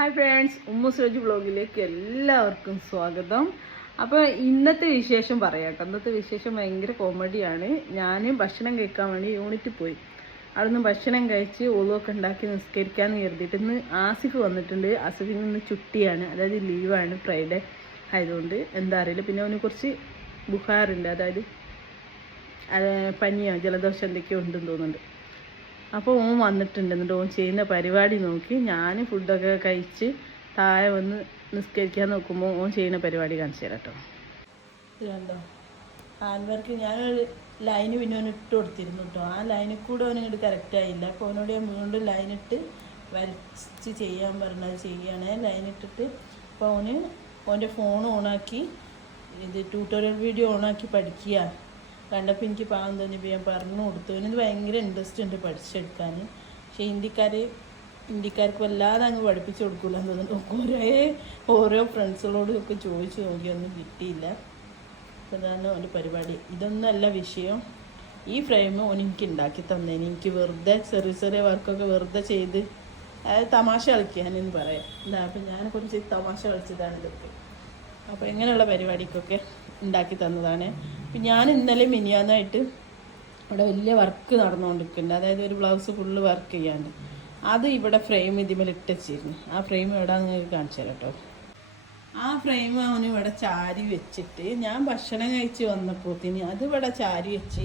Hi friends, ഉമ്മുസുരജ് വ്ളോഗിലേക്ക് എല്ലാവർക്കും സ്വാഗതം. അപ്പോൾ ഇന്നത്തെ വിശേഷം പറയാട്ടോ. ഇന്നത്തെ വിശേഷം ഭയങ്കര കോമഡിയാണ്. ഞാൻ ഭക്ഷണം കഴിക്കാൻ വേണ്ടി യൂണിറ്റിൽ പോയി. അവിടുന്ന് ഭക്ഷണം കഴിച്ച് ഒളുവൊക്കെ ഉണ്ടാക്കി നിസ്കരിക്കാമെന്ന് കരുതിയിട്ട് ഇന്ന് ആസിഫ് വന്നിട്ടുണ്ട്. ആസിഫിന് ഇന്ന് ചുട്ടിയാണ്, അതായത് ലീവാണ്, ഫ്രൈഡേ ആയതുകൊണ്ട്. എന്താ അറിയില്ല, പിന്നെ അവന് കുറച്ച് ബുഖാറുണ്ട്, അതായത് പനിയോ ജലദോഷം എന്തൊക്കെയോ ഉണ്ടെന്ന് തോന്നുന്നുണ്ട്. അപ്പോൾ ഓൻ വന്നിട്ടുണ്ട്. എന്നിട്ട് ഓൻ ചെയ്യുന്ന പരിപാടി നോക്കി ഞാൻ ഫുഡൊക്കെ കഴിച്ച് താഴെ വന്ന് നിസ്കരിക്കാൻ നോക്കുമ്പോൾ ഓൻ ചെയ്യുന്ന പരിപാടി കാണിച്ചു തരാം കേട്ടോ. ഇതുണ്ടോ ഹാൻഡ് വർക്ക്, ഞാനൊരു ലൈന് പിന്നെ അവന് ഇട്ട് കൊടുത്തിരുന്നു കേട്ടോ. ആ ലൈനിൽ കൂടെ അവന് ഇങ്ങോട്ട് കറക്റ്റായില്ല. അപ്പോൾ അവനോട് ഞാൻ വീണ്ടും ലൈനിട്ട് വരച്ച് ചെയ്യാൻ പറഞ്ഞത് ചെയ്യണേ. ലൈനിട്ടിട്ട് അപ്പോൾ ഓൻ്റെ ഫോൺ ഓണാക്കി ഇത് ട്യൂട്ടോറിയൽ വീഡിയോ ഓണാക്കി പഠിക്കുക. കണ്ടപ്പോൾ എനിക്ക് പാവം തോന്നിയപ്പോൾ ഞാൻ പറഞ്ഞു കൊടുത്തു. ഇതിന് ഭയങ്കര ഇൻട്രസ്റ്റ് ഉണ്ട് പഠിച്ചെടുക്കാൻ. പക്ഷേ ഇന്ത്യക്കാർക്ക് വല്ലാതെ അങ്ങ് പഠിപ്പിച്ചു കൊടുക്കില്ല എന്ന് തോന്നുന്നു. ഓരോ ഫ്രണ്ട്സുകളോടും ഒക്കെ ചോദിച്ചു നോക്കിയൊന്നും കിട്ടിയില്ല. അപ്പോൾ ഇതാണ് ഒരു പരിപാടി. ഇതൊന്നുമല്ല വിഷയം. ഈ ഫ്രെയിം എനിക്ക് ഉണ്ടാക്കി തന്നേന്. എനിക്ക് വെറുതെ ചെറിയ ചെറിയ വർക്കൊക്കെ വെറുതെ ചെയ്ത്, അതായത് തമാശ കളിക്കാനെന്ന് പറയാം. എന്താ അപ്പം ഞാൻ കുറച്ച് തമാശ കളിച്ചതാണ് ഇതൊക്കെ. അപ്പോൾ ഇങ്ങനെയുള്ള പരിപാടിക്കൊക്കെ ഉണ്ടാക്കി തന്നതാണ്. അപ്പം ഞാൻ ഇന്നലെ മിനിയാന്നായിട്ട് ഇവിടെ വലിയ വർക്ക് നടന്നുകൊണ്ടിരിക്കുന്നുണ്ട്. അതായത് ഒരു ബ്ലൗസ് ഫുള്ള് വർക്ക് ചെയ്യാണ്ട് അത് ഇവിടെ ഫ്രെയിം ഇതിമേൽ ഇട്ടുവച്ചിരുന്നു. ആ ഫ്രെയിം ഇവിടെ നിങ്ങൾക്ക് കാണിച്ചു തരാം കേട്ടോ. ആ ഫ്രെയിം അവന് ഇവിടെ ചാരി വെച്ചിട്ട് ഞാൻ ഭക്ഷണം കഴിച്ച് വന്നപ്പോത്തിന് അത് ഇവിടെ ചാരി വെച്ച്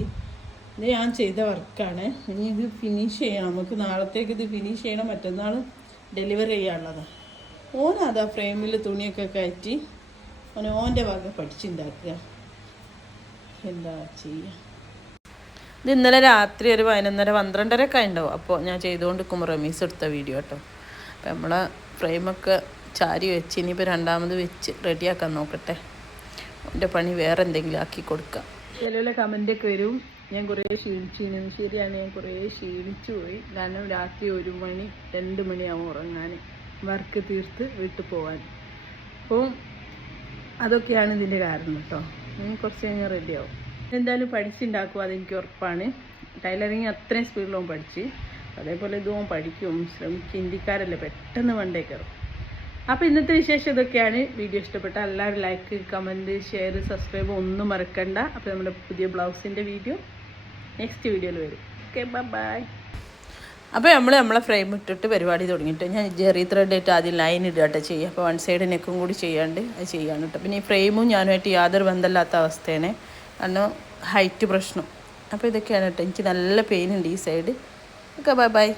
ഇത് ഞാൻ ചെയ്ത വർക്കാണ്. ഇനി ഇത് ഫിനിഷ് ചെയ്യണം. നമുക്ക് നാളത്തേക്ക് ഇത് ഫിനിഷ് ചെയ്യണം. മറ്റന്നാൾ ഡെലിവറി ചെയ്യാനുള്ളതാണ്. ഓനതാ ഫ്രെയിമിൽ തുണിയൊക്കെ കയറ്റി ഓൻ്റെ വക പഠിച്ചുണ്ടാക്കുക. എന്താ ചെയ്യുക. ഇത് ഇന്നലെ രാത്രി ഒരു 11:30-12 ഉണ്ടാവും. അപ്പോൾ ഞാൻ ചെയ്തുകൊണ്ടിരിക്കുമ്പോൾ റമീസ് എടുത്ത വീഡിയോ കേട്ടോ. അപ്പം നമ്മളെ ഫ്രെയിമൊക്കെ ചാരി വെച്ച് ഇനിയിപ്പോൾ രണ്ടാമത് വെച്ച് റെഡിയാക്കാൻ നോക്കട്ടെ. എൻ്റെ പണി വേറെ എന്തെങ്കിലും ആക്കി കൊടുക്കാം. ചില കമൻ്റൊക്കെ വരും ഞാൻ കുറേ ക്ഷീണിച്ചിരുന്നു. ശരിയാണ്, ഞാൻ കുറേ ക്ഷീണിച്ചു പോയി. കാരണം രാത്രി 1 മണി 2 മണിയാവും ഉറങ്ങാൻ, വർക്ക് തീർത്ത് വീട്ടിൽ പോകാൻ. അപ്പോൾ അതൊക്കെയാണ് ഇതിൻ്റെ കാരണം കേട്ടോ. കുറച്ച് കഴിഞ്ഞാൽ റെഡിയാവും. എന്തായാലും പഠിച്ചുണ്ടാക്കും, അതെനിക്ക് ഉറപ്പാണ്. ടൈലറിങ് അത്രയും സ്പീഡിലും പഠിച്ച്, അതേപോലെ ഇതും പഠിക്കും, ശ്രമിക്കും. ഇന്ത്യക്കാരല്ലേ, പെട്ടെന്ന് വണ്ടേ കയറും. അപ്പോൾ ഇന്നത്തെ വിശേഷം ഇതൊക്കെയാണ്. വീഡിയോ ഇഷ്ടപ്പെട്ട എല്ലാവരും ലൈക്ക്, കമൻറ്റ്, ഷെയർ, സബ്സ്ക്രൈബ് ഒന്നും മറക്കണ്ട. അപ്പോൾ നമ്മുടെ പുതിയ ബ്ലൗസിൻ്റെ വീഡിയോ നെക്സ്റ്റ് വീഡിയോയിൽ വരും. Okay, bye. അപ്പോൾ നമ്മളെ ഫ്രെയിം ഇട്ടിട്ട് പരിപാടി തുടങ്ങിയിട്ട് ഞാൻ ജെറി ത്രെഡായിട്ട് ആദ്യം ലൈൻ ഇടുകട്ടെ ചെയ്യുക. അപ്പോൾ 1 സൈഡ് നെക്കും കൂടി ചെയ്യാണ്ട് അത് ചെയ്യാണ് കേട്ടോ. പിന്നെ ഈ ഫ്രെയിമും ഞാനുമായിട്ട് യാതൊരു ബന്ധമില്ലാത്ത അവസ്ഥയാണ്, കാരണം ഹൈറ്റ് പ്രശ്നം. അപ്പോൾ ഇതൊക്കെയാണ് കേട്ടോ. എനിക്ക് നല്ല പെയിൻ ഉണ്ട് ഈ സൈഡ്. Okay, by.